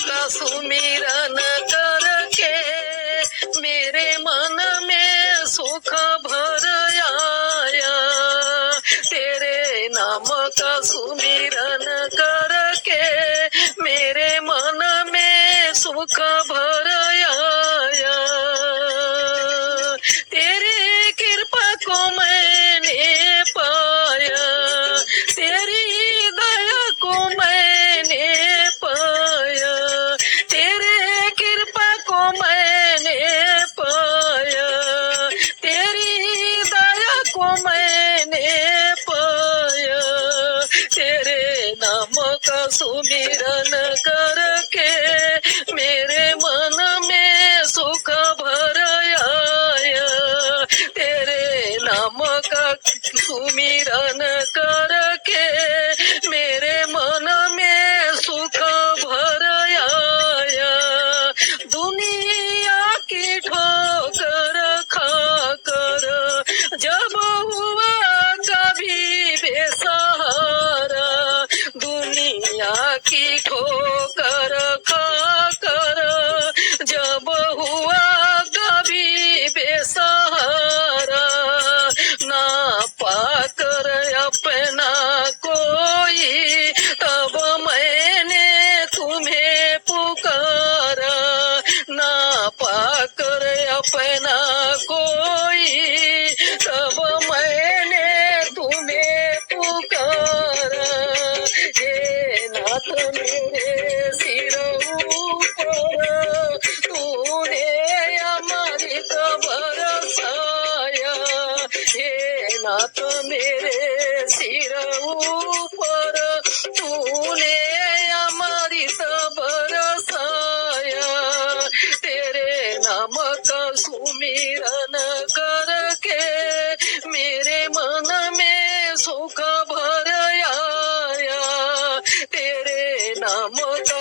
का सुमिरन करके मेरे मन में सुख भर आया। तेरे नाम का सुमिरन करके मेरे मन में सुख भर आया। तेरी कृपा को मैंने पाया, तेरी दया को मैंने पाया, तेरे कृपा को मैंने पाया, तेरी दया को मैंने पाया। तेरे नाम का सुमिरन करके मेरे मन में सुख भर आया। तेरे नाम का सुमिरन करके मेरे मन में सुख भर आया। दुनिया की ठोकर खाकर जब हुआ कभी बेसहारा, दुनिया की ठोकर खाकर जब हुआ कभी बेसहारा, ना पाकर अपना कोई तब मैंने तुम्हें पुकारा। ना पाकर अपना कोई तब मैंने तुम्हें पुकारा। हे नाथ मेरे सिर ऊपर तूने अमृत बरसाया। हे नाथ मेरे सिर ऊपर तूने अमृत बरसाया। तेरे नाम का सुमिरन करके मेरे मन में सुख भर आया। तेरे नाम का